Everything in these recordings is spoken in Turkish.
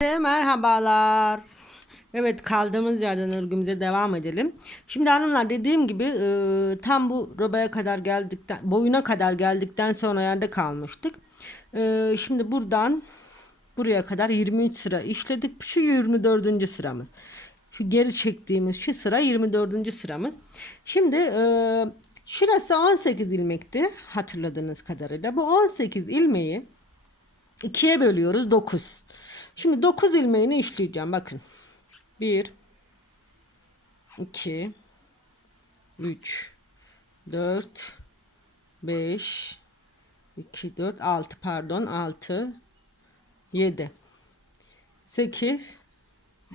Merhabalar. Evet kaldığımız yerden örgümüze devam edelim. Şimdi hanımlar dediğim gibi e, tam bu robaya kadar geldikten boyuna kadar geldikten sonra yerde kalmıştık. E, şimdi buradan buraya kadar 23 sıra işledik. Şu 24. sıramız. Şu geri çektiğimiz şu sıra 24. sıramız. Şimdi e, şurası 18 ilmekti hatırladığınız kadarıyla. Bu 18 ilmeği ikiye bölüyoruz 9. Şimdi 9 ilmeğini işleyeceğim bakın. 1 2 3 4 5 2 4 6 pardon 6 7 8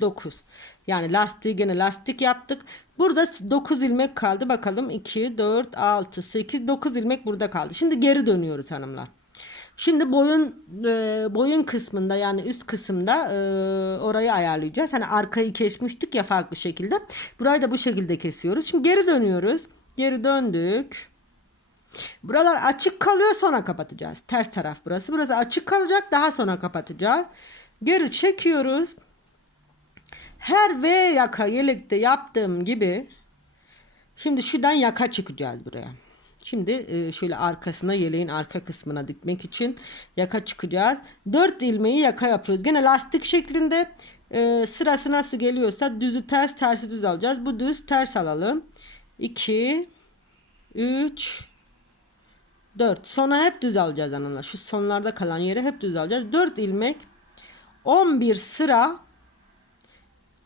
9 yani lastiği gene lastik yaptık. Burada 9 ilmek kaldı. Bakalım 2 4 6 8 9 ilmek burada kaldı. Şimdi geri dönüyoruz hanımlar Şimdi boyun e, boyun kısmında yani üst kısımda e, orayı ayarlayacağız. Hani arkayı kesmiştik ya farklı şekilde. Burayı da bu şekilde kesiyoruz. Şimdi geri dönüyoruz. Geri döndük. Buralar açık kalıyor sonra kapatacağız. Ters taraf burası. Burası açık kalacak daha sonra kapatacağız. Geri çekiyoruz. Her V yaka yelekte yaptığım gibi şimdi şuradan yaka çıkacağız buraya. Şimdi e, şöyle arkasına yeleğin arka kısmına dikmek için yaka çıkacağız. 4 ilmeği yaka yapıyoruz. Gene lastik şeklinde e, sırası nasıl geliyorsa düzü ters tersi düz alacağız. Bu düz ters alalım. 2 3 4 sonra hep düz alacağız hanımlar. Şu sonlarda kalan yere hep düz alacağız. 4 ilmek 11 sıra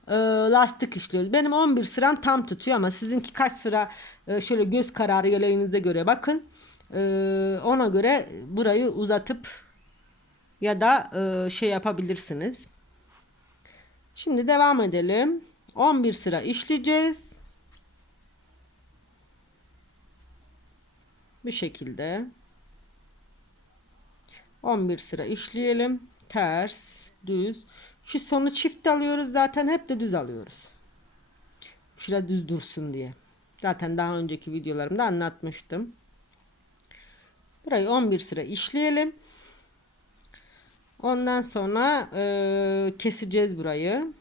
e, lastik işliyoruz. Benim 11 sıram tam tutuyor ama sizinki kaç sıra e, şöyle göz kararı yeleğinize göre bakın. E, ona göre burayı uzatıp ya da şey yapabilirsiniz. Şimdi devam edelim. 11 sıra işleyeceğiz. Bu şekilde. 11 sıra işleyelim. Ters, düz. Şu sonu çift alıyoruz zaten hep de düz alıyoruz. Şurada düz dursun diye. Zaten daha önceki videolarımda anlatmıştım. Burayı 11 sıra işleyelim. Ondan sonra e, keseceğiz burayı.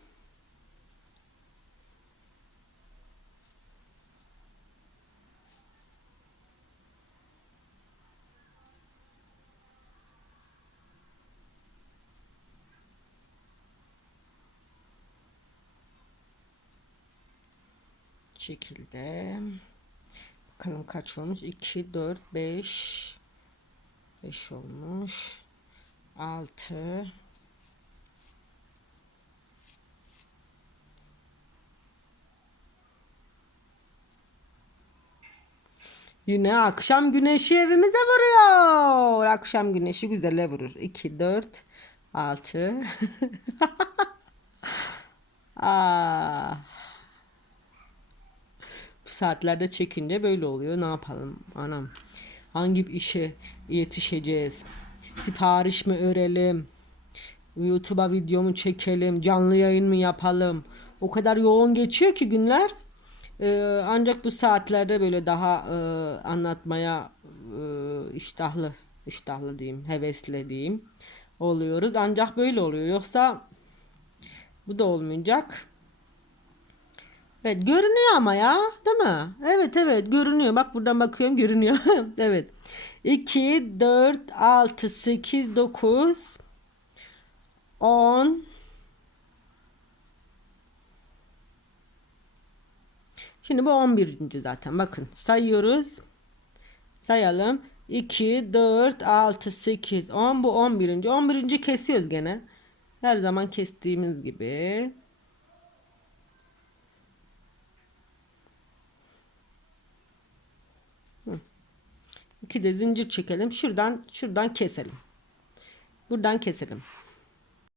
Şekilde bakalım kaç olmuş 2 4 5 5 olmuş 6 Yine akşam güneşi evimize vuruyor. Akşam güneşi güzele vurur. 2, 4, 6. ah. Saatlerde çekince böyle oluyor. Ne yapalım anam? Hangi işe yetişeceğiz? Sipariş mi örelim? YouTube'a videomu çekelim? Canlı yayın mı yapalım? O kadar yoğun geçiyor ki günler. Ee, ancak bu saatlerde böyle daha e, anlatmaya e, iştahlı, iştahlı diyeyim, hevesli diyeyim oluyoruz. Ancak böyle oluyor. Yoksa bu da olmayacak. Evet görünüyor ama ya değil mi? Evet evet görünüyor. Bak buradan bakıyorum görünüyor. evet. 2, 4, 6, 8, 9, 10, Şimdi bu 11. zaten. Bakın sayıyoruz. Sayalım. 2, 4, 6, 8, 10. Bu 11. 11. kesiyoruz gene. Her zaman kestiğimiz gibi. İki de zincir çekelim. Şuradan şuradan keselim. Buradan keselim.